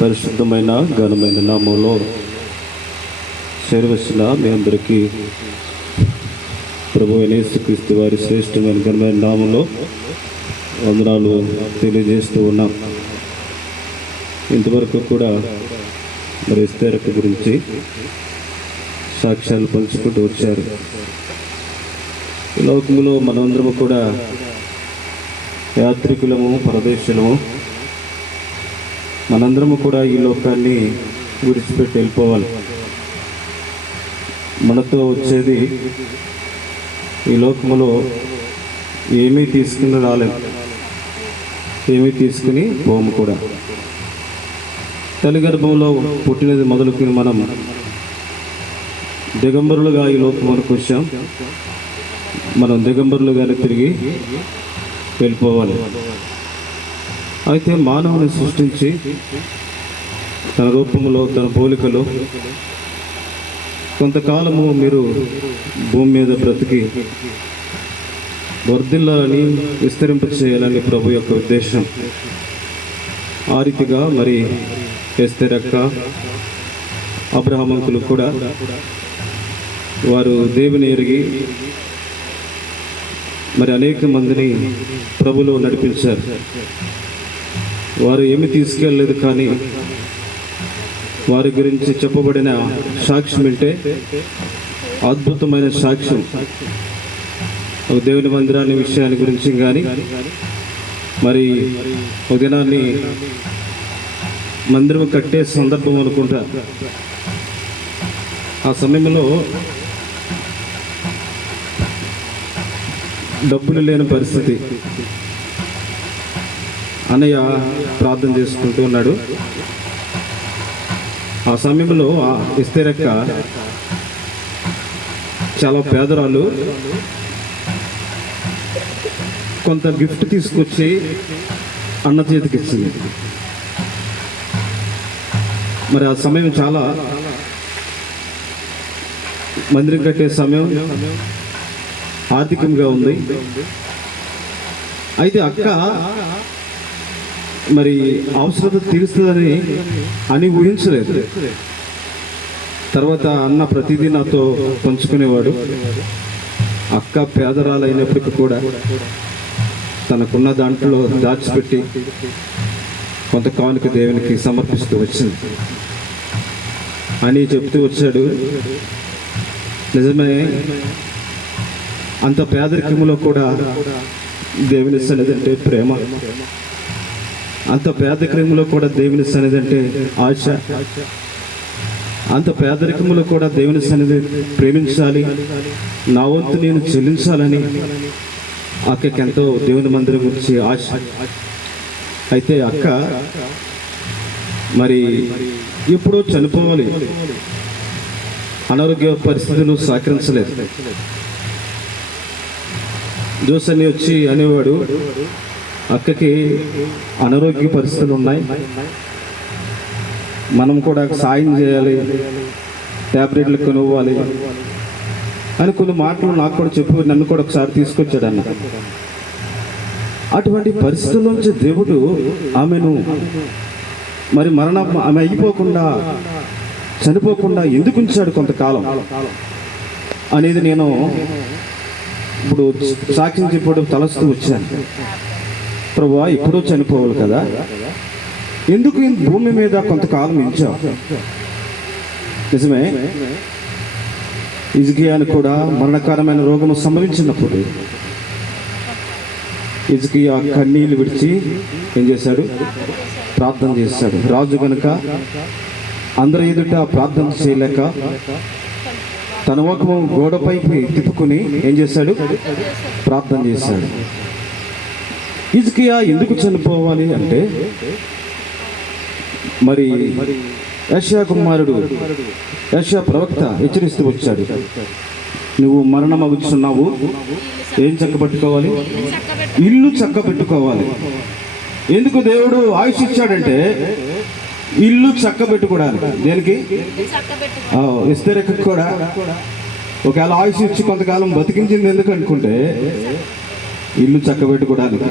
పరిశుద్ధమైన ఘనమైన నామంలో చేరవలసిన మీ అందరికీ ప్రభువైన యేసుక్రీస్తు వారి శ్రేష్టమైన ఘనమైన నామంలో వందనాలు తెలియజేస్తూ ఉన్నాం. ఇంతవరకు కూడా మరి ఎస్తేర్ గురించి సాక్ష్యాలు పంచుకుంటూ వచ్చారు. ఈ లోకములో మనందరము కూడా యాత్రికులము, పరదేశులము. మనందరము కూడా ఈ లోకాన్ని విడిచిపెట్టి వెళ్ళిపోవాలి. మనతో వచ్చేది ఈ లోకములో ఏమీ తీసుకుని రాలేము, ఏమీ తీసుకుని పోము కూడా. తల్లి గర్భంలో పుట్టినది మొదలుకుని మనం దిగంబరులుగా ఈ లోకములకు వచ్చాం. మనం దిగంబరులుగానే తిరిగి వెళ్ళిపోవాలి. అయితే మానవుని సృష్టించి తన రూపంలో, తన పోలికలో కొంతకాలము మీరు భూమి మీద బ్రతికి వర్ధిల్లాలని, విస్తరింప చేయాలని ప్రభు యొక్క ఉద్దేశం. ఆ రీతిగా మరి ఎస్తేర్ అక్క, అబ్రహాము అంకులు కూడా వారు దేవుని ఎరిగి మరి అనేక మందిని ప్రభులో నడిపించారు. వారు ఏమి తీసుకెళ్ళలేదు, కానీ వారి గురించి చెప్పబడిన సాక్ష్యం అంటే అద్భుతమైన సాక్ష్యం. ఒక దేవుని మందిరాన్ని విషయాన్ని గురించి కానీ, మరి ఒక దినాన్ని మందిరం కట్టే సందర్భం అనుకుంటా. ఆ సమయంలో డబ్బులు లేని పరిస్థితి. అన్నయ్య ప్రార్థన చేసుకుంటూ ఉన్నాడు. ఆ సమయంలో ఎస్తేర్ అక్క చాలా పేదరాలు, కొంత గిఫ్ట్ తీసుకొచ్చి అన్న చేతికి ఇచ్చింది. మరి ఆ సమయం చాలా మందిరం కట్టే సమయం, ఆర్థికంగా ఉంది. అయితే అక్క మరి అవసరత తీరుస్తుందని అని ఊహించలేదు. తర్వాత అన్న ప్రతిదీ నాతో పంచుకునేవాడు. అక్క పేదరాలైనప్పటికీ కూడా తనకున్న దాంట్లో దాచిపెట్టి కొంత కానుక దేవునికి సమర్పిస్తూ వచ్చింది అని చెప్తూ వచ్చాడు. నిజమే, అంత పేదరికంలో కూడా దేవుని సన్నిధి అంటే ప్రేమ, అంత పేదరికంలో కూడా దేవుని సన్నిధి అంటే ఆశ, అంత పేదరికంలో కూడా దేవుని సన్నిధి ప్రేమించాలి, నా వంతు నేను చెల్లించాలని అక్కకి ఎంతో దేవుని మందిరం గురించి ఆశ. అయితే అక్క మరి ఎప్పుడో చనిపోవాలి, అనారోగ్య పరిస్థితులు సహకరించలేదు. జోసని వచ్చి అనేవాడు, అక్కకి అనారోగ్య పరిస్థితులు ఉన్నాయి, మనం కూడా సాయం చేయాలి, ట్యాబ్లెట్లు కొనువ్వాలి అని కొన్ని మాటలు నాకు కూడా చెప్పి నన్ను కూడా ఒకసారి తీసుకొచ్చాడు అన్న. అటువంటి పరిస్థితుల నుంచి దేవుడు ఆమెను మరి మరణం, ఆమె అయిపోకుండా, చనిపోకుండా ఎందుకు ఉంచాడు కొంతకాలం అనేది నేను ఇప్పుడు సాక్ష్యం చెప్పడం తలస్తూ వచ్చాను. ప్రభువా, ఎప్పుడో చనిపోవాలి కదా, ఎందుకు ఈ భూమి మీద కొంతకాలం ఉంచావు? నిజమే, హిజ్కియాను కూడా మరణకరమైన రోగము సంభవించినప్పుడు హిజ్కియా కన్నీళ్లు విడిచి ఏం చేశాడు? ప్రార్థన చేశాడు. రాజు కనుక అందరి ఎదుట ప్రార్థన చేయలేక తన ముఖము గోడపైకి తిప్పుకుని ఏం చేశాడు? ప్రార్థన చేశాడు. హిజ్కియా ఎందుకు చనిపోవాలి అంటే, మరి యెషయా కుమారుడు యెషయా ప్రవక్త హెచ్చరిస్తూ వచ్చాడు, నువ్వు మరణం అగుచున్నావు, ఏం చక్కబెట్టుకోవాలి? ఇల్లు చక్కబెట్టుకోవాలి. ఎందుకు దేవుడు ఆయుష్ ఇచ్చాడంటే ఇల్లు చక్కబెట్టుకోవడానికి. దేనికి? ఎస్తేర్ కూడా ఒకవేళ ఆయుష్ ఇచ్చి కొంతకాలం బతికించింది ఎందుకు అనుకుంటే ఇల్లు చక్కబెట్టుకోవడానికి.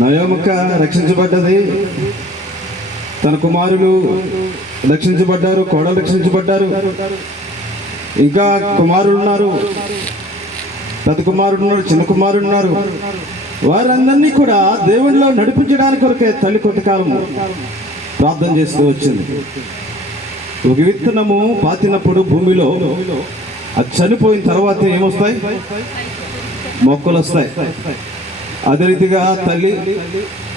నయోమిక రక్షించబడ్డది తన కుమారులు రక్షించబడ్డారు, కోడలు రక్షించబడ్డారు, ఇంకా కుమారులు ఉన్నారు, పెద్ద కుమారుడు ఉన్నారు, చిన్న కుమారుడు ఉన్నారు. వారందరినీ కూడా దేవునిలో నడిపించడానికి కొరకే తల్లి కొంతకాలం ప్రార్థన చేస్తూ వచ్చింది. ఒక విత్తనము పాతినప్పుడు భూమిలో అది చనిపోయిన తర్వాత ఏమొస్తాయి? మొక్కలు వస్తాయి. అదే రీతిగా తల్లి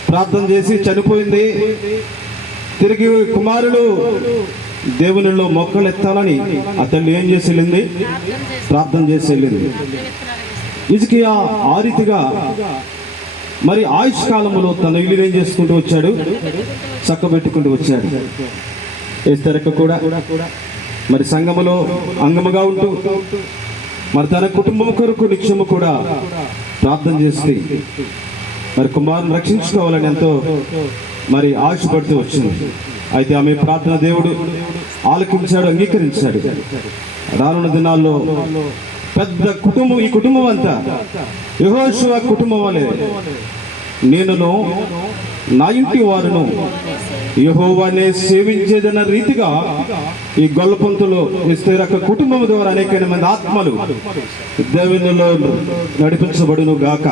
ప్రార్థన చేసి చనిపోయింది. తిరిగి కుమారులు దేవునిలో మొక్కలు ఎత్తాలని ఆ తల్లి ఏం చేసి వెళ్ళింది? ప్రార్థన చేసి వెళ్ళింది. హిజ్కియా ఆ రీతిగా మరి ఆయుష్ కాలంలో తన ఇల్లు ఏం చేసుకుంటూ వచ్చాడు? చక్కబెట్టుకుంటూ వచ్చాడు. ఎస్తేరక్క కూడా మరి సంఘములో అంగముగా ఉంటూ మరి తన కుటుంబం కొరకు నిత్యము కూడా ప్రార్థన చేసి మరి కుమారుని రక్షించుకోవాలని ఎంతో మరి ఆశపడుతూ వచ్చింది. అయితే ఆమె ప్రార్థన దేవుడు ఆలకించాడు, అంగీకరించాడు. రానున్న దినాల్లో పెద్ద కుటుంబం, ఈ కుటుంబం అంతా యెహోషువ కుటుంబం వలె నేనును నా ఇంటి వారును యెహోవానే సేవించేదన్న రీతిగా ఈ గొల్లపంతులో ఎస్తేరక్క కుటుంబం ద్వారా అనేక మంది ఆత్మలు దేవునిలో నడిపించబడును గాక.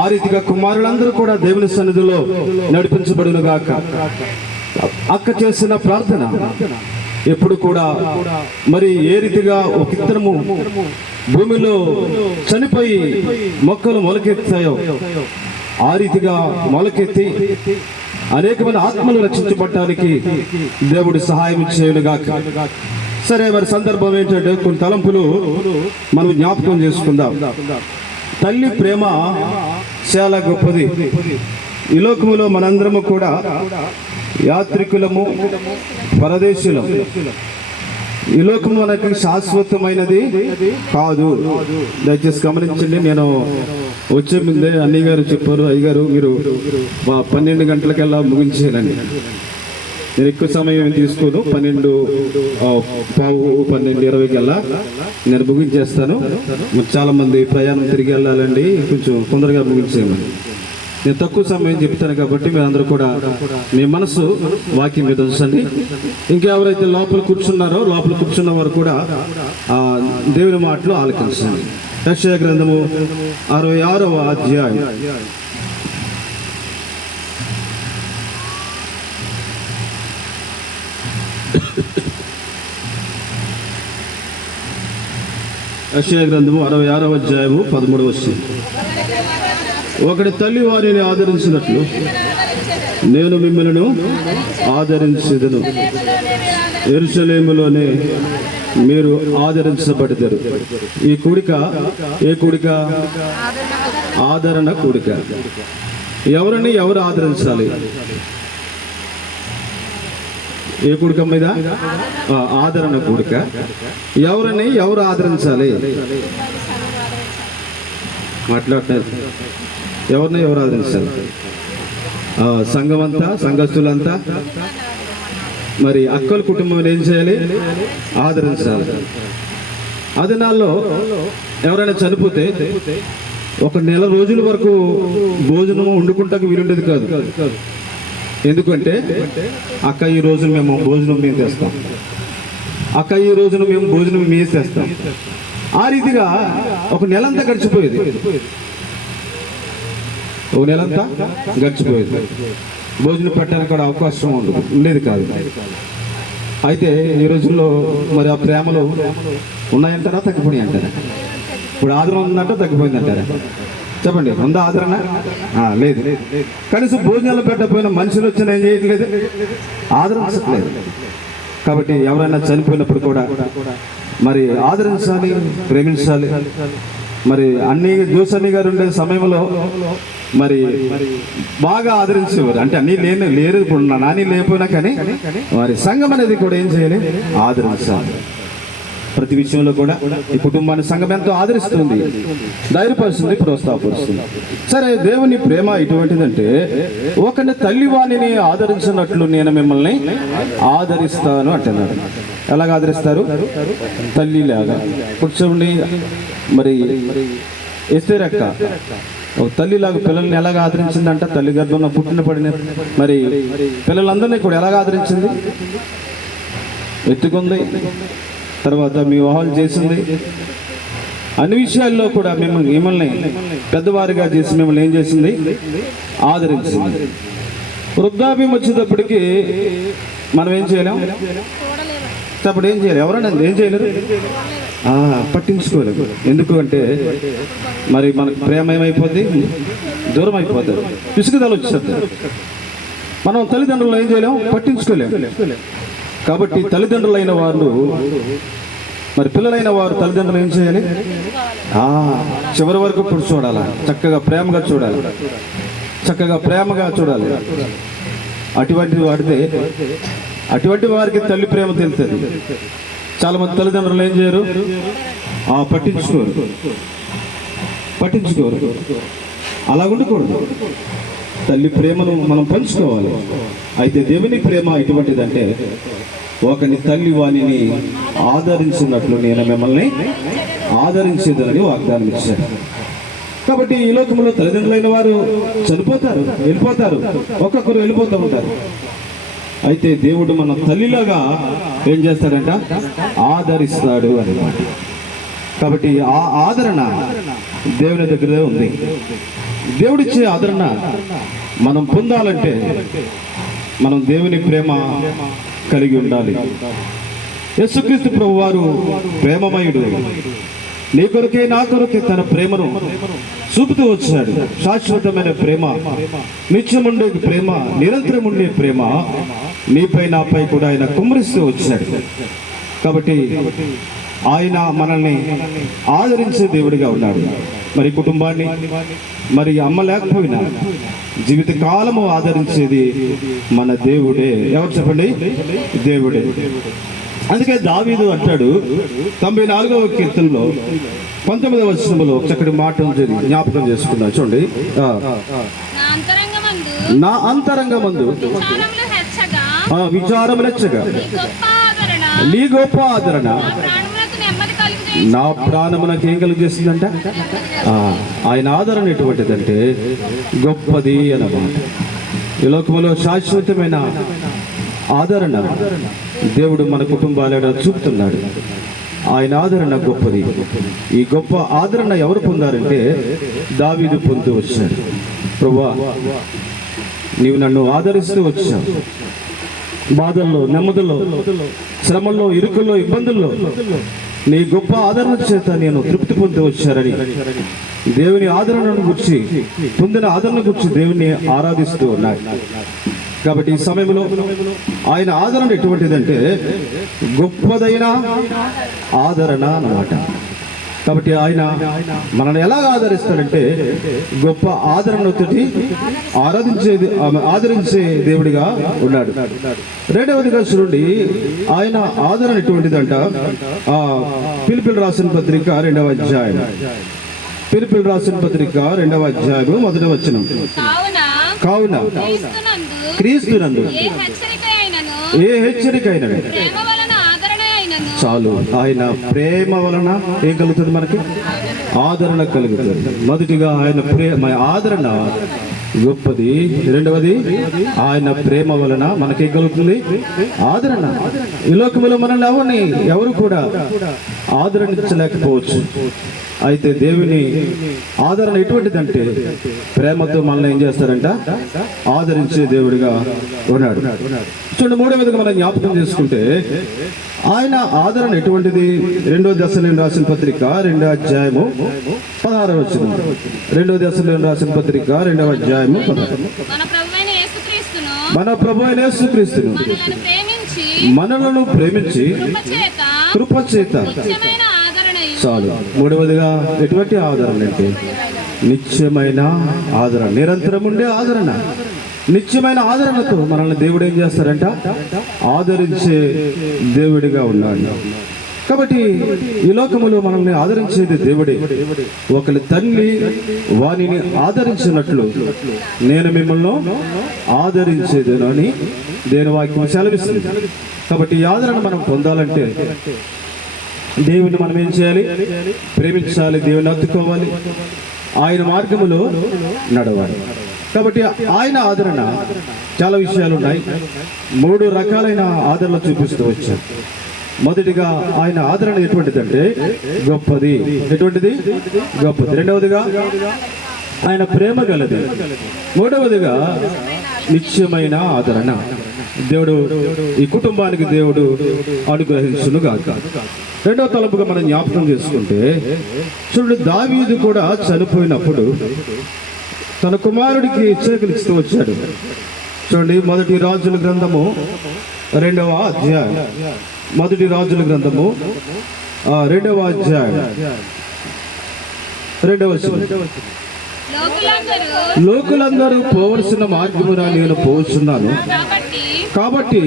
ఆ రీతిగా కుమారులందరూ కూడా దేవుని సన్నిధిలో నడిపించబడును గాక. అక్క చేసిన ప్రార్థన ఎప్పుడు కూడా మరి ఏ రీతిగా ఒక ఇత్తనము భూమిలో చనిపోయి మొక్కలు మొలకెత్తాయో ఆ రీతిగా మొలకెత్తి అనేకమైన ఆత్మలు రక్షించబడటానికి దేవుడు సహాయం చేయనుగాక. సరే, మరి సందర్భం ఏంటంటే కొన్ని తలంపులు మనం జ్ఞాపకం చేసుకుందాం. తల్లి ప్రేమ చాలా గొప్పది. ఈ లోకములో మనందరము కూడా యాత్రికులము, పరదేశులం. ఈ లోకం మనకి శాశ్వతమైనది కాదు. దయచేసి గమనించండి. నేను వచ్చే ముందే అన్నయ్య గారు చెప్పారు, అయ్యగారు మీరు 12 గంటలకల్లా ముగించేయాలండి. నేను ఎక్కువ సమయం తీసుకోను, 12:15, 12:20 కల్లా నేను ముగించేస్తాను. చాలా మంది ప్రయాణం తిరిగి వెళ్ళాలండి, కొంచెం తొందరగా ముగించేయమని. నేను తక్కువ సమయం చెప్తాను కాబట్టి మీరు అందరూ కూడా మీ మనసు వాక్యం మీద ఉంచండి. ఇంకెవరైతే లోపల కూర్చున్నారో లోపల కూర్చున్న వారు కూడా దేవుని మాటలు ఆలకించండి. యెషయా గ్రంథము 66వ అధ్యాయం. యెషయా గ్రంథము 66వ అధ్యాయము 13వ వచనం. ఒకటి తల్లి వారిని ఆదరించినట్లు నేను మిమ్మల్ని ఆదరించెదను. యెరూషలేములోనే మీరు ఆదరించబడతారు. ఈ కూడిక ఏ కూడిక? ఆదరణ కూడిక. ఎవరిని ఎవరు ఆదరించాలి? ఏ కూడిక మీద? ఆదరణ కూడిక. ఎవరిని ఎవరు ఆదరించాలి? మాట్లాడతారు. ఎవరిని ఎవరు ఆదరించాలి? సంఘమంతా, సంఘస్థులంతా మరి అక్కల కుటుంబం ఏం చేయాలి? ఆదరించాలి. ఆ దినాల్లో ఎవరైనా చనిపోతే 1 నెల రోజుల వరకు భోజనం వండుకుంటానికి వీలుండేది కాదు. ఎందుకంటే అక్క ఈ రోజున మేము భోజనం మేము తెస్తాం, అక్క ఈ రోజున మేము భోజనం మేము తెస్తాం. ఆ రీతిగా 1 నెలంతా గడిచిపోయేది. 1 నెలంతా గడిచిపోయేది. భోజనం పెట్టడానికి కూడా అవకాశం ఉండేది కాదు. అయితే ఈ రోజుల్లో మరి ఆ ప్రేమలు ఉన్నాయంటారా, తగ్గిపోయి అంటారా? ఇప్పుడు ఆదరణ ఉందంట, తగ్గిపోయింది అంటారా? చెప్పండి, ఉందా ఆదరణ? లేదు. కనీసం భోజనాలు పెట్టకపోయినా మనుషులు వచ్చిన ఏం చేయట్లేదు, ఆదరించట్లేదు. కాబట్టి ఎవరైనా చనిపోయినప్పుడు కూడా మరి ఆదరించాలి, ప్రేమించాలి. మరి జోసన్ని గారు ఉండే సమయంలో మరి బాగా ఆదరించేవారు. అంటే అన్నీ లేరు, ఇప్పుడు నాని లేకపోయినా కానీ వారి సంఘం అనేది కూడా ఏం చేయాలి? ఆదరించాలి. ప్రతి విషయంలో కూడా ఈ కుటుంబాన్ని సంఘం ఎంతో ఆదరిస్తుంది, ధైర్యపరుస్తుంది, ప్రోత్సాహపరుస్తుంది. సరే, దేవుని ప్రేమ ఎటువంటిదంటే ఒకరిని తల్లి వాణిని ఆదరించినట్లు నేను మిమ్మల్ని ఆదరిస్తాను అంటున్నాడు. ఎలాగ ఆదరిస్తారు? తల్లిలాగా. కూర్చోండి. మరి ఎస్తేరక్క ఒక తల్లిలాగా పిల్లల్ని ఎలాగ ఆదరించిందంట, తల్లి గర్భంలో పుట్టిన పడిన మరి పిల్లలందరినీ కూడా ఎలాగ ఆదరించింది? ఎత్తుకుంది, తర్వాత మీ వివాహాలు చేసింది, అన్ని విషయాల్లో కూడా మిమ్మల్ని పెద్దవారిగా చేసి మిమ్మల్ని ఏం చేసింది? ఆదరించింది. వృద్ధాప్యం వచ్చేటప్పటికి మనం ఏం చేయలేం, అప్పుడు ఏం చేయాలి? ఎవరైనా ఏం చేయలేరు, పట్టించుకోలేము. ఎందుకు అంటే మరి మనకు ప్రేమ ఏమైపోద్ది? దూరం అయిపోతుంది, విసుగుదల వచ్చేది. మనం తల్లిదండ్రులు ఏం చేయలేము, పట్టించుకోలేము. కాబట్టి తల్లిదండ్రులైన వాళ్ళు మరి పిల్లలైన వారు తల్లిదండ్రులు ఏం చేయాలి? చివరి వరకు కూడా చూడాలి, చక్కగా ప్రేమగా చూడాలి, చక్కగా ప్రేమగా చూడాలి. అటువంటి వారికి తల్లి ప్రేమ తెలుస్తుంది. చాలా మంది తల్లిదండ్రులు ఏం చేయరు, పట్టించుకోరు. అలా ఉండకూడదు. తల్లి ప్రేమను మనం పంచుకోవాలి. అయితే దేవుని ప్రేమ ఎటువంటిదంటే, ఒకని తల్లి వాణిని ఆదరించినట్లు నేను మిమ్మల్ని ఆదరించేదని వాగ్దానం ఇచ్చాను. కాబట్టి ఈ లోకంలో తల్లిదండ్రులైన వారు చనిపోతారు, వెళ్ళిపోతారు, ఒక్కొక్కరు వెళ్ళిపోతూ ఉంటారు. అయితే దేవుడు మన తల్లిలాగా ఏం చేస్తాడంట? ఆదరిస్తాడు అన్నమాట. కాబట్టి ఆ ఆదరణ దేవుని దగ్గరే ఉంది. దేవుడిచ్చే ఆదరణ మనం పొందాలంటే మనం దేవుని ప్రేమ కలిగి ఉండాలి. యేసుక్రీస్తు ప్రభువు వారు ప్రేమమయుడు. నీ కొరకే నా కొరకే తన ప్రేమను చూపుతూ వచ్చాడు. శాశ్వతమైన ప్రేమ, నిత్యముండే ప్రేమ, నిరంతరం ఉండే ప్రేమ నీపై నాపై కూడా ఆయన కుమ్మరిస్తూ వచ్చాడు. కాబట్టి ఆయన మనల్ని ఆదరించే దేవుడిగా ఉన్నాడు. మరి కుటుంబాన్ని మరి అమ్మ లేకపోయినా జీవితకాలము ఆదరించేది మన దేవుడే. ఎవరు చెప్పండి? దేవుడే. అందుకే దావీదు అంటాడు 94వ కీర్తనలో 19వ వచనంలో చక్కటి మాట జ్ఞాపకం చేసుకున్నా. చూడండి, నా అంతరంగమందు విచారం నచ్చగా నీ గొప్ప ఆదరణ నా ప్రాణమునకు ఏం కలుగజేస్తుందంట? ఆయన ఆదరణ ఎటువంటిదంటే గొప్పది అన్నమాట. ఈ లోకములో శాశ్వతమైన ఆదరణ దేవుడు మన కుటుంబాలను చూపుతున్నాడు. ఆయన ఆదరణ గొప్పది. ఈ గొప్ప ఆదరణ ఎవరు పొందారంటే దావీదు పొందుతూ వచ్చాడు. ప్రభువా, నీవు నన్ను ఆదరిస్తూ వచ్చావు. బాధల్లో, నెమ్మదిలో, శ్రమల్లో, ఇరుకుల్లో, ఇబ్బందుల్లో నీ గొప్ప ఆదరణ చేత నేను తృప్తి పొంది వచ్చారని దేవుని ఆదరణను గురించి, పొందిన ఆదరణ గురించి దేవుని ఆరాధిస్తూ ఉన్నాయి. కాబట్టి ఈ సమయంలో ఆయన ఆదరణ ఎటువంటిదంటే గొప్పదైన ఆదరణ అన్నమాట. కాబట్టి ఆయన మనల్ని ఎలాగ ఆదరిస్తాడంటే గొప్ప ఆదరణతో ఆదరించే దేవుడిగా ఉన్నాడు. రెండవదిగా చూడండి, ఆయన ఆదరణ ఎటువంటిదంట? ఫిలిప్పీయులకు రాసిన పత్రిక 2వ అధ్యాయం, ఫిలిప్పీయులకు రాసిన పత్రిక 2వ అధ్యాయం 1వ వచనం. కావున క్రీస్తునందు ఏ హెచ్చరికైనను చాలు, ఆయన ప్రేమ వలన ఏం కలుగుతుంది? మనకి ఆదరణ కలుగుతుంది. మొదటిగా ఆయన ప్రేమ ఆదరణ గొప్పది. రెండవది ఆయన ప్రేమ వలన మనకేం కలుగుతుంది? ఆదరణ. ఈ లోకములో మనల్ని ఎవరు కూడా ఆదరించలేకపోవచ్చు. అయితే దేవుని ఆదరణ ఎటువంటిదంటే ప్రేమతో మనల్ని ఏం చేస్తారంట? ఆదరించే దేవుడిగా ఉన్నాడు. చూడండి, మూడవదిగా మనం జ్ఞాపకం చేసుకుంటే ఆయన ఆదరణ ఎటువంటిది? 2వ దశలోని రాసిన పత్రిక 2వ అధ్యాయము 16వ వచనం. 2వ దశలోని రాసిన పత్రిక 2వ అధ్యాయము 16. మన ప్రభువైన యేసుక్రీస్తును మనలను ప్రేమించి కృపచేత చాలు. మూడవదిగా ఎటువంటి ఆదరణ అంటే నిత్యమైన ఆదరణ, నిరంతరం ఉండే ఆదరణ. నిత్యమైన ఆదరణతో మనల్ని దేవుడు ఏం చేస్తారంట? ఆదరించే దేవుడిగా ఉన్నాడు. కాబట్టి ఈ లోకములో మనల్ని ఆదరించేది దేవుడే. ఒకరి తల్లి వానిని ఆదరించినట్లు నేను మిమ్మల్ని ఆదరించేదేను అని దేని వాక్యం సెలవిస్తుంది. కాబట్టి ఈ ఆదరణ మనం పొందాలంటే దేవుని మనం ఏం చేయాలి? ప్రేమించాలి, దేవుని హత్తుకోవాలి. ఆయన మార్గములో నడవాలి. కాబట్టి ఆయన ఆదరణ చాలా విషయాలు ఉన్నాయి. 3 రకాలైన ఆదరణ చూపిస్తూ వచ్చారు. మొదటిగా ఆయన ఆదరణ ఎటువంటిదంటే గొప్పది. ఎటువంటిది? గొప్పది. రెండవదిగా ఆయన ప్రేమ గలది. మూడవదిగా నిత్యమైన ఆదరణ. దేవుడు ఈ కుటుంబానికి దేవుడు అనుగ్రహించును గాక. రెండవ తలంపుగా మనం జ్ఞాపకం చేసుకుంటే చూడండి, దావీదు కూడా చనిపోయినప్పుడు తన కుమారుడికి హెచ్చరికలు ఇస్తూ వచ్చాడు. చూడండి, మొదటి రాజుల గ్రంథము 2వ అధ్యాయం. మొదటి రాజుల గ్రంథము 2వ అధ్యాయం 2వ వచనం. లోకులందరూ పోవలసిన మార్గమున నేను పోతున్నాను, కాబట్టి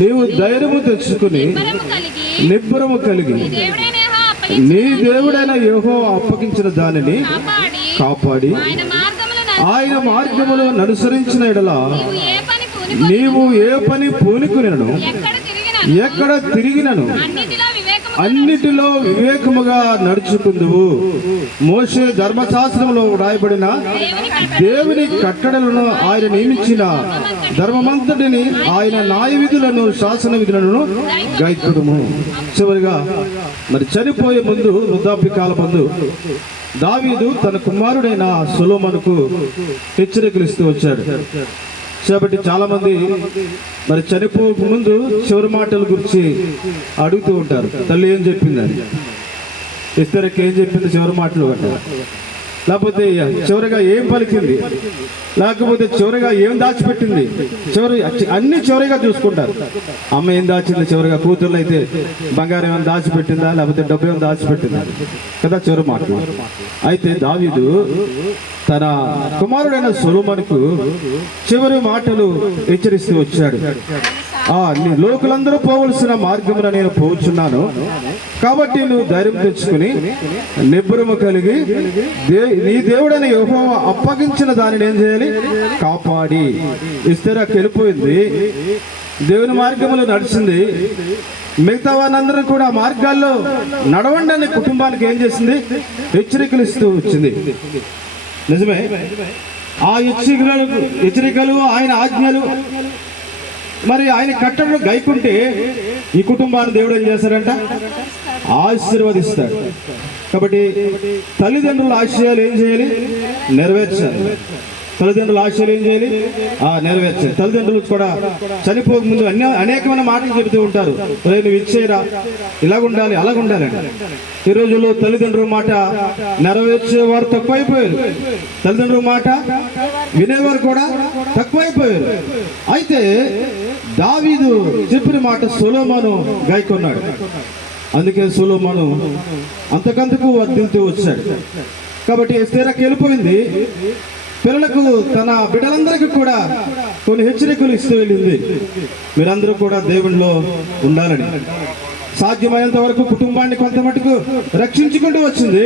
నీవు ధైర్యము తెచ్చుకుని నిబ్బరము కలిగి నీ దేవుడైన యెహోవా అప్పగించిన దానిని కాపాడి ఆయన మార్గములో అనుసరించిన ఎడల నీవు ఏ పని పూనుకునను ఎక్కడ తిరిగినను అన్నిటిలో వివేకముగా నడుచుకుందువు. మోషే ధర్మశాస్త్రంలో రాయబడిన దేవుని కట్టడలను ఆయన నియమించిన ధర్మమంతటిని ఆయన న్యాయ విధులను శాసన విధులను గైకొనుము. చివరిగా మరి చనిపోయే ముందు, వృద్ధాప్యకాల ముందు దావీదు తన కుమారుడైన సొలొమోనుకు హెచ్చరికలు ఇస్తూ వచ్చాడు. కాబట్టి చాలా మంది మరి చనిపోక ముందు చివరి మాటల గురించి అడుగుతూ ఉంటారు. తల్లి ఏం చెప్పిందని, ఎస్తేరకి ఏం చెప్పింది చివరి మాటలు అంటారు. లేకపోతే చివరిగా ఏం పలికింది, లేకపోతే చివరిగా ఏం దాచిపెట్టింది, అన్ని చివరిగా చూసుకుంటారు. అమ్మ ఏం దాచింది చివరిగా, కూతుర్లు అయితే బంగారం ఏమైనా దాచిపెట్టిందా, లేకపోతే డబ్బు ఏమైనా దాచిపెట్టిందా కదా చివరి మాటలు. అయితే దావీదు తన కుమారుడైన సొలొమోనుకు చివరి మాటలు హెచ్చరిస్తూ వచ్చాడు. లోకులందరూ పోవలసిన మార్గమున నేను పోవచ్చున్నాను, కాబట్టి నువ్వు ధైర్యం తెచ్చుకుని నిబ్బరము కలిగి నీ దేవుడైన యెహోవా అప్పగించిన దానిని ఏం చేయాలి? కాపాడి. ఇస్తేరాకు వెళ్ళిపోయింది, దేవుని మార్గములో నడిచింది. మిగతా వారందరూ కూడా మార్గాల్లో నడవండి అనే కుటుంబానికి ఏం చేసింది? హెచ్చరికలు ఇస్తూ వచ్చింది. నిజమే, ఆ హెచ్చరికలు ఆయన ఆజ్ఞలు మరి ఆయన కట్టడలు గైకుంటే ఈ కుటుంబాన్ని దేవుడు ఏం చేస్తాడంట? ఆశీర్వదిస్తాడు. కాబట్టి తల్లిదండ్రుల ఆశయాలు ఏం చేయాలి? నెరవేర్చాలి. తల్లిదండ్రుల ఆశయాలు ఏం చేయాలి? నెరవేర్చాలి. తల్లిదండ్రులు కూడా చనిపోక ముందు అనేకమైన మాటలు చెబుతూ ఉంటారు. నువ్వు ఇచ్చేరా, ఇలాగ ఉండాలి, అలాగ ఉండాలి అని. ఈ రోజుల్లో తల్లిదండ్రుల మాట నెరవేర్చేవారు తక్కువైపోయారు, తల్లిదండ్రుల మాట వినేవారు కూడా తక్కువైపోయారు. అయితే దావీదు చెప్పిన మాట సొలొమోను గైకొన్నాడు. అందుకే సొలొమోను అంతకంతకు వర్ధిల్లుతూ వచ్చాడు. కాబట్టి ఎస్తేరాకు వెళ్ళిపోయింది, పిల్లలకు తన బిడ్డలందరికీ కూడా కొన్ని హెచ్చరికలు ఇస్తూ వెళ్ళింది. మీరందరూ కూడా దేవునిలో ఉండాలని, సాధ్యమైనంత వరకు కుటుంబాన్ని కొంత మటుకు రక్షించుకుంటూ వచ్చింది.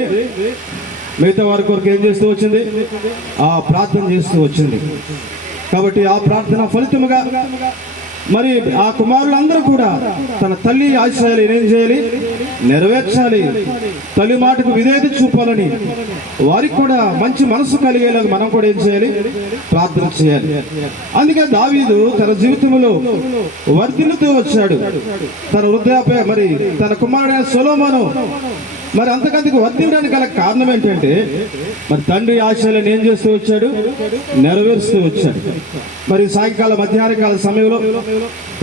మిగతా వారి కొరకు ఏం చేస్తూ వచ్చింది? ప్రార్థన చేస్తూ వచ్చింది. కాబట్టి ఆ ప్రార్థన ఫలితముగా మరి ఆ కుమారులందరూ కూడా తన తల్లి ఆశయాలు ఏం చేయాలి? నెరవేర్చాలి. తల్లి మాటకు విధేయత చూపాలని, వారికి కూడా మంచి మనసు కలిగేలాగా మనం కూడా ఏం చేయాలి? ప్రార్థన చేయాలి. అందుకే దావీదు తన జీవితంలో వర్ధిల్లుతూ వచ్చాడు. తన వృద్ధాప్య మరి తన కుమారుడైన సొలొమోను మరి అంతకంతకు వర్ధిల్లడానికి గల కారణం ఏంటంటే మరి తండ్రి ఆశయాలను ఏం చేస్తూ వచ్చాడు? నెరవేరుస్తూ వచ్చాడు. మరి సాయంకాల మధ్యాహ్నకాల సమయంలో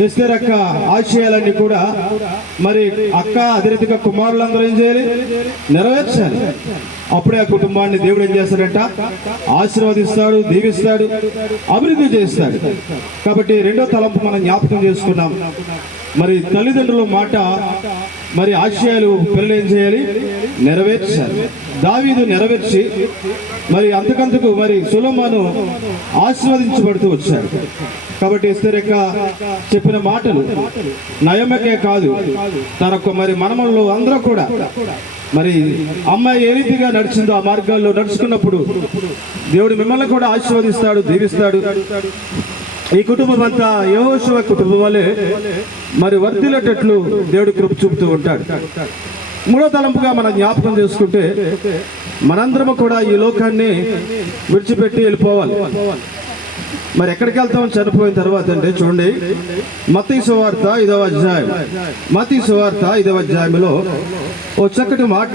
ఎస్తేర్ అక్క ఆశయాలన్నీ కూడా మరి అక్క అదే రీతిగా కుమారులందరూ ఏం చేయాలి? నెరవేర్చాలి. అప్పుడే ఆ కుటుంబాన్ని దేవుడు ఏం చేస్తాడంట? ఆశీర్వదిస్తాడు, దీవిస్తాడు, అభివృద్ధి చేస్తాడు. కాబట్టి రెండో తలంపు మనం జ్ఞాపకం చేసుకున్నాం. మరి తల్లిదండ్రుల మాట మరి ఆశయాలు పిల్లలు ఏం చేయాలి? నెరవేర్చాలి. దావీదు నెరవేర్చి మరి అంతకంతకు మరి సొలొమోను ఆశీర్వదించబడుతూ వచ్చాడు. కాబట్టి ఎస్తేర్ చెప్పిన మాటలు నయమకే కాదు, తనకు మరి మనమల్లో అందరూ కూడా మరి అమ్మాయి ఏ రీతిగా నడిచిందో ఆ మార్గాల్లో నడుచుకున్నప్పుడు దేవుడు మిమ్మల్ని కూడా ఆశీర్వదిస్తాడు, దీవిస్తాడు. ఈ కుటుంబం అంతా యెహోషువ కుటుంబం వలె మరి వర్ధిల్లేటట్లు దేవుడు కృప చూపుతూ ఉంటాడు. మూడో తలంపుగా మనం జ్ఞాపకం చేసుకుంటే మనందరము కూడా ఈ లోకాన్ని విడిచిపెట్టి వెళ్ళిపోవాలి. మరి ఎక్కడికి వెళ్తాం చనిపోయిన తర్వాత అంటే చూడండి, మత్తయి సువార్త 5వ అధ్యాయం, మత్తయి సువార్త 5వ అధ్యాయంలో ఓ చక్కటి మాట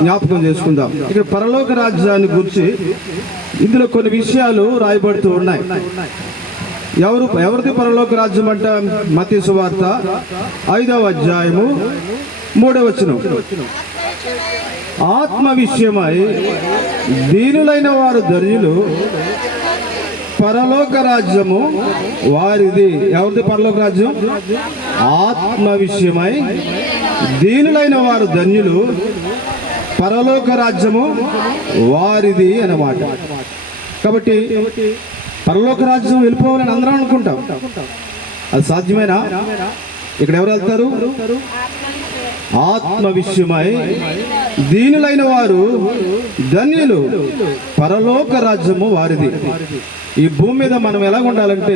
జ్ఞాపకం చేసుకుందాం. ఇక్కడ పరలోక రాజ్యాన్ని గురించి ఇందులో కొన్ని విషయాలు రాయబడుతూ ఉన్నాయి. ఎవరిది పరలోక రాజ్యం అంట? మత్తయి సువార్త 5వ అధ్యాయము 3వ వచనం, ఆత్మ విషయమై దీనులైన వారు ధన్యులు, పరలోక రాజ్యము వారిది. ఎవరిది పరలోక రాజ్యం? ఆత్మ విషయమై దీనులైన వారు ధన్యులు, పరలోక రాజ్యము వారిది అన్నమాట. కాబట్టి పరలోక రాజ్యం వెళ్ళిపోవాలని అందరం అనుకుంటాం. అది సాధ్యమేనా? ఇక్కడ ఎవరు వెళ్తారు? ఆత్మ విషయమై దీనులైన వారు ధన్యులు, పరలోక రాజ్యము వారిది. ఈ భూమి మీద మనం ఎలా ఉండాలంటే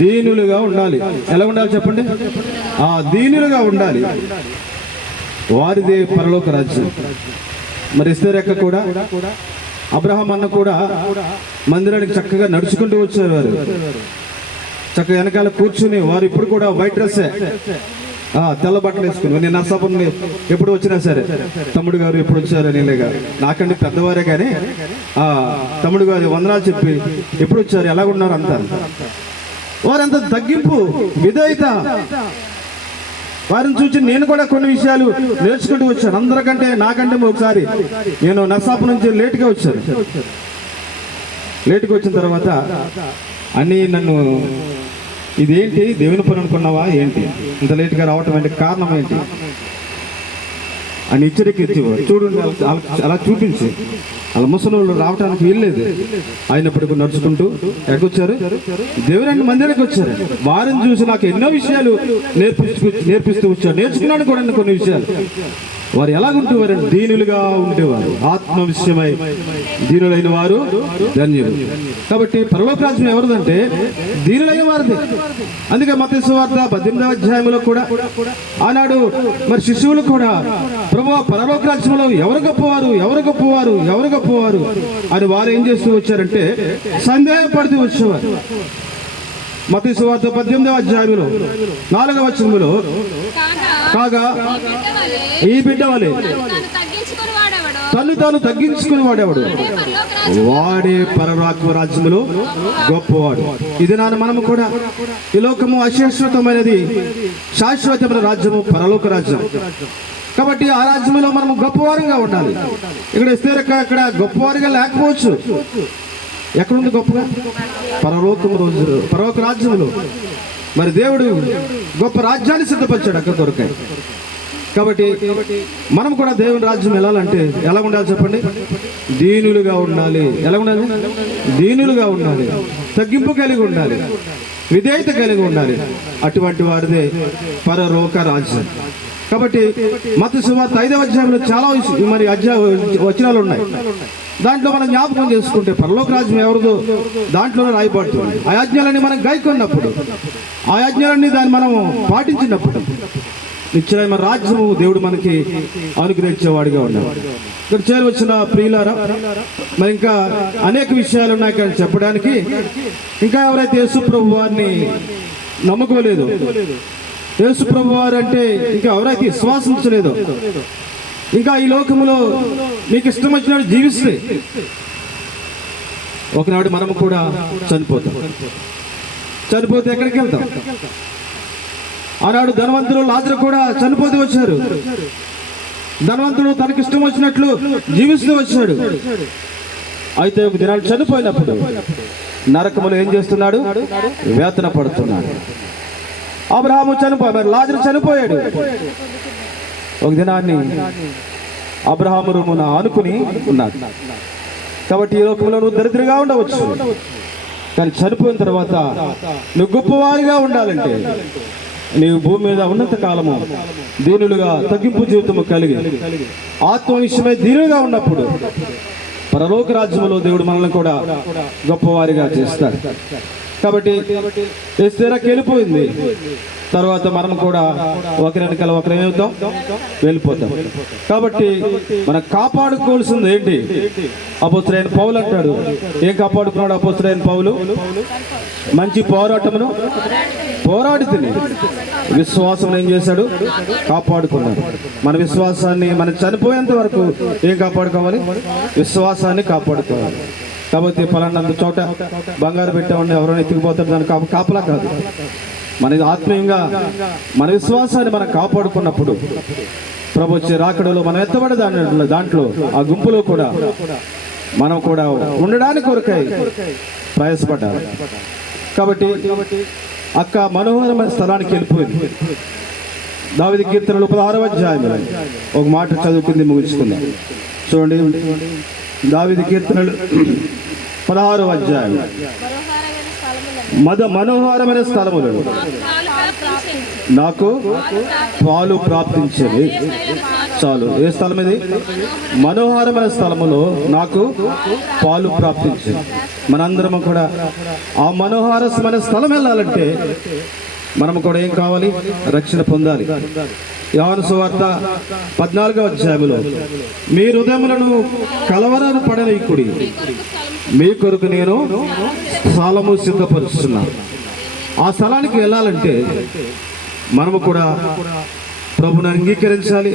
దీనులుగా ఉండాలి. ఎలా ఉండాలి చెప్పండి? దీనులుగా ఉండాలి. వారిదే పరలోక రాజ్యం. మరి ఎస్తేరక్క కూడా, అబ్రహాం అన్న కూడా మందిరానికి చక్కగా నడుచుకుంటూ వచ్చేవారు. చక్కగా వెనకాల కూర్చుని వారు ఇప్పుడు కూడా వైట్ డ్రెస్సే, తెల్ల బట్టలు వేసుకుని. నేను నర్సాపురం ఎప్పుడు వచ్చినా సరే, తమ్ముడు గారు ఎప్పుడు వచ్చారు నీళ్ళగా, నాకంటే పెద్దవారే కానీ తమ్ముడు గారు వందనాలు చెప్పి ఎప్పుడు వచ్చారు, ఎలాగున్నారు అంటారు. వారంత తగ్గింపు, విధేయత. వారిని చూసి నేను కూడా కొన్ని విషయాలు నేర్చుకుంటూ వచ్చాను. అందరికంటే నాకంటే ఒకసారి నేను నర్సాపురం నుంచి లేట్గా వచ్చాను. లేట్గా వచ్చిన తర్వాత అన్నీ నన్ను, ఇదేంటి దేవుని పని అనుకున్నావా ఏంటి, ఇంత లేట్గా రావటం అంటే కారణం ఏంటి అని హెచ్చరిక ఇచ్చేవారు. చూడండి అలా చూపించి, అలా ముసలి రావడానికి వీల్లేదు. అయినప్పటికీ నడుచుకుంటూ ఎక్కడొచ్చారు? దేవుని మందిరానికి వచ్చారు. వారిని చూసి నాకు ఎన్నో విషయాలు నేర్పిస్తూ వచ్చారు. నేర్చుకున్నాను కూడా కొన్ని విషయాలు. వారు ఎలాగుంటేవారు? దీనులుగా ఉండేవారు. ఆత్మ విషయమై దీనులైన వారు ధన్యులు. కాబట్టి పరలోక రాజ్యం ఎవరిదంటే దీనులైన వారిది. అందుకే మత్తయి సువార్త 18వ అధ్యాయంలో కూడా ఆనాడు మరి శిశువులు కూడా, ప్రభువా పరలోక రాజ్యంలో ఎవరు గొప్పవారు, ఎవరు గొప్పవారు, ఎవరు గొప్పవారు అని వారు ఏం చేస్తూ వచ్చారంటే సందేహపడుతూ వచ్చేవారు. మత్తయి సువార్త 18వ అధ్యాయంలో 4వ వచనంలో, కాగా ఈ బిడ్డ వలె తను తాను తగ్గించుకుని వాడేవాడు వాడే పరలోక రాజ్యములో గొప్పవాడు. ఇది మనము కూడా, ఈ లోకము అశాశ్వతమైనది, శాశ్వతమైన రాజ్యము పరలోక రాజ్యం. కాబట్టి ఆ రాజ్యంలో మనము గొప్పవారంగా ఉండాలి. ఇక్కడ ఇస్తే అక్కడ గొప్పవారిగా లేకపోవచ్చు. ఎక్కడుంది గొప్పగా? పరలోక రాజ్యములో. మరి దేవుడు గొప్ప రాజ్యాన్ని సిద్ధపరిచాడు అక్కడ దొరికాయి. కాబట్టి మనం కూడా దేవుని రాజ్యం వెళ్ళాలంటే ఎలా ఉండాలి చెప్పండి? దీనులుగా ఉండాలి. ఎలా ఉండాలి? దీనులుగా ఉండాలి, తగ్గింపు కలిగి ఉండాలి, విధేయత కలిగి ఉండాలి. అటువంటి వారిదే పరలోక రాజ్యం. కాబట్టి మత్తయి సువార్త 5వ అధ్యాయంలో చాలా మరి వచనాలు ఉన్నాయి. దాంట్లో మనం జ్ఞాపకం చేసుకుంటే పరలోక రాజ్యం ఎవరిదో దాంట్లోనే రాయబడుతుంది. ఆ ఆజ్ఞలన్నీ మనం గైకొన్నప్పుడు, ఆ ఆజ్ఞలన్నీ దాన్ని మనం పాటించినప్పుడు నిశ్చయమైన రాజ్యము దేవుడు మనకి అనుగ్రహించేవాడిగా ఉన్నాడు. ఇక్కడ చేరవచ్చిన ప్రియులారా, మరి ఇంకా అనేక విషయాలు ఉన్నాయి కానీ చెప్పడానికి. ఇంకా ఎవరైతే యేసు ప్రభు వారిని నమ్ముకోలేదు, యేసు ప్రభు వారు అంటే ఇంకా ఎవరైతే విశ్వాసించలేదో, ఇంకా ఈ లోకములో మీకు ఇష్టం వచ్చినట్టు జీవిస్తే ఒకనాడు మనము కూడా చనిపోతాం. చనిపోతే ఎక్కడికి వెళ్తాం? ఆనాడు ధనవంతుడు లాజరు కూడా చనిపోతూ వచ్చారు. ధనవంతుడు తనకి ఇష్టం వచ్చినట్లు జీవిస్తూ వచ్చాడు. అయితే ఒక దినాలు చనిపోయినప్పుడు నరకములో ఏం చేస్తున్నాడు? వేతన పడుతున్నాడు. అబ్రహాము చనిపోయాడు, లాజరు చనిపోయాడు. ఒక దినాన్ని అబ్రహాము రూమున ఆనుకుని ఉన్నాడు. కాబట్టి ఈ లోకంలో నువ్వు దరిద్రంగా ఉండవచ్చు, కానీ చనిపోయిన తర్వాత నువ్వు గొప్పవారిగా ఉండాలంటే నీవు భూమి మీద ఉన్నంత కాలము దీనులుగా తగ్గింపు జీవితము కలిగి ఆత్మ విషయమై దీనులుగా ఉన్నప్పుడు పరలోక రాజ్యంలో దేవుడు మనల్ని కూడా గొప్పవారిగా చేస్తాడు. కాబట్టి ఎస్తేరాకి వెళ్ళిపోయింది. తర్వాత మనం కూడా ఒకరి వెనకాల ఒకరు ఏమవుతాం, వెళ్ళిపోతాం. కాబట్టి మనం కాపాడుకోవాల్సింది ఏంటి? అపోస్తలుడైన పౌలు అంటాడు, ఏం కాపాడుకున్నాడు అపోస్తలుడైన పౌలు? మంచి పోరాటమును పోరాడి తిని విశ్వాసం ఏం చేశాడు? కాపాడుకున్నాడు. మన విశ్వాసాన్ని మనం చనిపోయేంత వరకు ఏం కాపాడుకోవాలి? విశ్వాసాన్ని కాపాడుకోవాలి. కాబట్టి పలానంత చోట బంగారు పెట్టామని ఎవరైనా ఎత్తుకుపోతారు, దాన్ని కాపలా కాదు. మన ఆత్మీయంగా మన విశ్వాసాన్ని మనం కాపాడుకున్నప్పుడు ప్రభు వచ్చే రాకడలో మనం ఎత్తబడే దాంట్లో ఆ గుంపులో కూడా మనం కూడా ఉండడానికి కొరకై ప్రయాసపడ్డారు. కాబట్టి అక్క మనోహరమైన స్థలానికి వెళ్ళిపోయింది. దావీదు కీర్తనలు 16వ అధ్యాయంలో ఒక మాట చదువుకుంది, ముగించుకుందాం. చూడండి, దావీదు కీర్తనలు 16వ అధ్యాయం. మనోహరమైన స్థలములను నాకు పాలు ప్రాప్తించేది. చాలు. ఏ స్థలం ఇది? మనోహరమైన స్థలములో నాకు పాలు ప్రాప్తించేది. మనందరం కూడా ఆ మనోహరమైన స్థలం వెళ్ళాలంటే మనం కూడా ఏం కావాలి? రక్షణ పొందాలి. యోహాను సువార్త 14వ అధ్యాయంలో మీ హృదయములను కలవరాను పడనీయకుడి, మీ కొరకు నేను స్థలము సిద్ధపరుస్తున్నాను. ఆ స్థలానికి వెళ్ళాలంటే మనము కూడా ప్రభుని అంగీకరించాలి,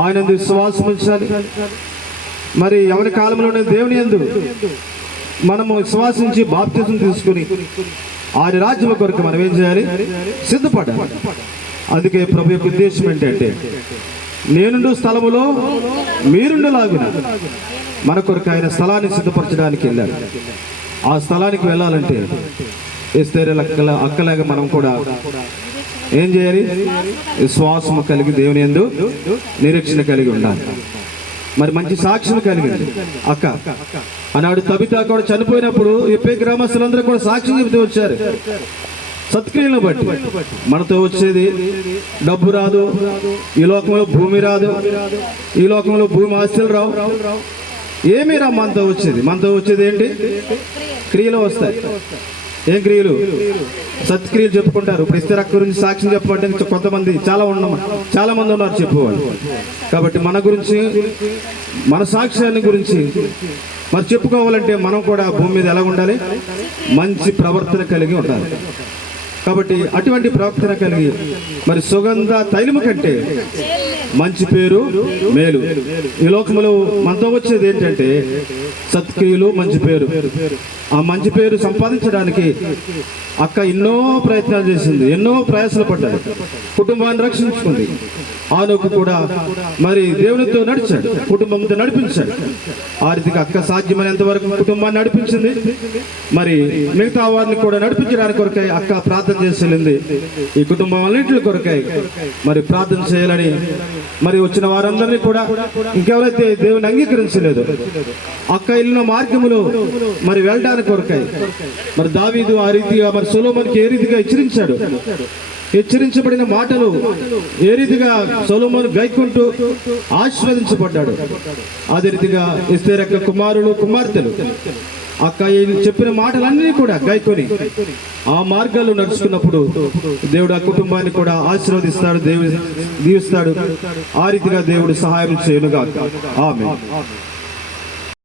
ఆయన విశ్వాసం ఉంచాలి. మరి ఎవరి కాలంలోనే దేవుని యందు మనము విశ్వాసించి బాప్తిజం తీసుకుని ఆయన రాజ్యం కొరకు మనం ఏం చేయాలి? సిద్ధపడాలి. అందుకే ప్రభు యొక్క ఉద్దేశం ఏంటంటే నేనుండు స్థలములో మీరుండులాగున మన కొరకు ఆయన స్థలాన్ని సిద్ధపరచడానికి వెళ్ళాడు. ఆ స్థలానికి వెళ్ళాలంటే ఎస్తేరు అక్కలాగా మనం కూడా ఏం చేయాలి? విశ్వాసము కలిగి దేవుని యందు నిరీక్షణ కలిగి ఉండాలి. మరి మంచి సాక్ష్యం కలిగింది అక్క. ఆనాడు తబితా కూడా చనిపోయినప్పుడు ఎప్పే గ్రామస్తులందరూ కూడా సాక్ష్యం చెబుతూ వచ్చారు. సత్క్రియలను బట్టి మనతో వచ్చేది డబ్బు రాదు, ఈ లోకంలో భూమి రాదు, ఈ లోకంలో భూమి ఆస్తులు రావు, ఏమీ రా. మనతో వచ్చేది ఏంటి? క్రియలు వస్తాయి. ఏం క్రియలు? సత్క్రియలు చెప్పుకుంటారు. ఇప్పుడు ఇస్తే రక్క గురించి సాక్ష్యం చెప్పమంటే కొంతమంది చాలా మంది ఉన్నారు చెప్పేవాళ్ళు. కాబట్టి మన గురించి, మన సాక్ష్యాన్ని గురించి మరి చెప్పుకోవాలంటే మనం కూడా భూమి మీద ఎలా ఉండాలి? మంచి ప్రవర్తన కలిగి ఉండాలి. కాబట్టి అటువంటి ప్రవర్తన కలిగి మరి సుగంధ తైలము కంటే మంచి పేరు మేలు. ఈ లోకములో మనతో వచ్చేది ఏంటంటే సత్క్రియలు, మంచి పేరు. ఆ మంచి పేరు సంపాదించడానికి అక్క ఎన్నో ప్రయత్నాలు చేసింది, ఎన్నో ప్రయాసలు పడ్డాడు, కుటుంబాన్ని రక్షించుకుంది. ఆనోకు కూడా మరి దేవునితో నడిచాడు, కుటుంబంతో నడిపించాడు. ఆ రీతిగా అక్క సాధ్యమైనంత వరకు కుటుంబాన్ని నడిపించింది. మరి మిగతా వారిని కూడా నడిపించడానికి కొరకై అక్క ప్రార్థన చేసి వెళ్ళింది. ఈ కుటుంబం అన్నింటి కొరకై మరి ప్రార్థన చేయాలని మరి వచ్చిన వారందరినీ కూడా ఇంకెవరైతే దేవుని అంగీకరించలేదు అక్క వెళ్ళిన మార్గములో మరి వెళ్ళడానికి కొరకై మరి దావీదు ఆ రీతిగా మరి సొలొమోనుకి ఏ రీతిగా హెచ్చరించబడిన మాటలు ఏ రీతిగా సొలొమోను గైకుంటూ ఆశీర్వదించబడ్డాడు. అదే రీతిగా ఎస్తేరు అక్క కుమారులు, కుమార్తెలు అక్క చెప్పిన మాటలన్నీ కూడా గైకొని ఆ మార్గాల్లో నడుచుకున్నప్పుడు దేవుడు ఆ కుటుంబాన్ని కూడా ఆశీర్వదిస్తాడు, దేవుడు దీవిస్తాడు. ఆ రీతిగా దేవుడు సహాయం చేయనుగా. ఆమేన్.